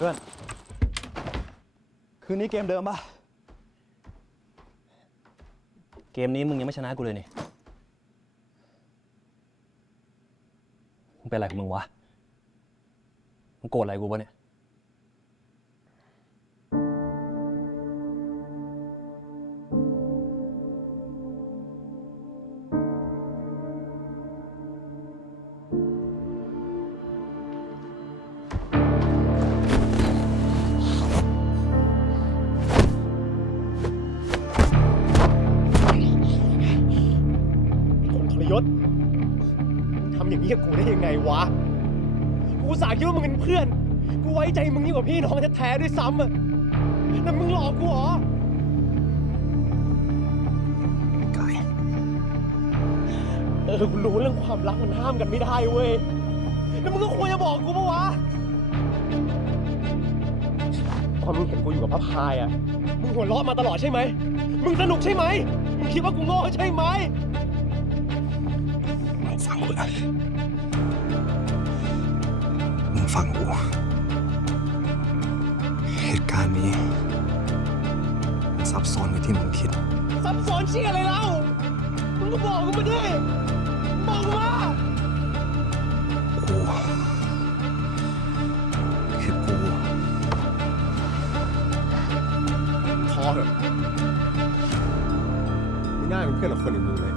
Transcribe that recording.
เพื่อน คืนนี้เกมเดิมปะเกมนี้มึงยังไม่ชนะกูเลยนี่ มึงเป็นอะไรของมึงวะ มึงโกรธอะไรกูปะเนี่ย ยศมึงทำอย่างนี้กับกูได้ยังไงวะ กูอุตสาห์คิดว่ามึงเป็นเพื่อน กูไว้ใจมึงยิ่งกว่าพี่น้องแท้ๆด้วยซ้ำอะแต่มึงหลอกกูเหรอไก่เออกูรู้เรื่องความรักมันห้ามกันไม่ได้เว้ย แล้วมึงก็ควรจะบอกกูปะวะ ตอนมึงเห็นกูอยู่กับพระพายอะมึงหัวเราะมาตลอดใช่ไหม มึงสนุกใช่ไหม มึงคิดว่ากูโง่ใช่ไหมมึง ฟังกูนะมึงฟังกู เหตุการณ์นี้มันซับซ้อนกว่าที่มึงคิด ซับซ้อนเชี่ยอะไรเล่ามึงก็บอกกูมาดิบอกกูมากูคือกูพอเถอะไม่น่าเป็นเพื่อนกับคนอย่างมึงเลย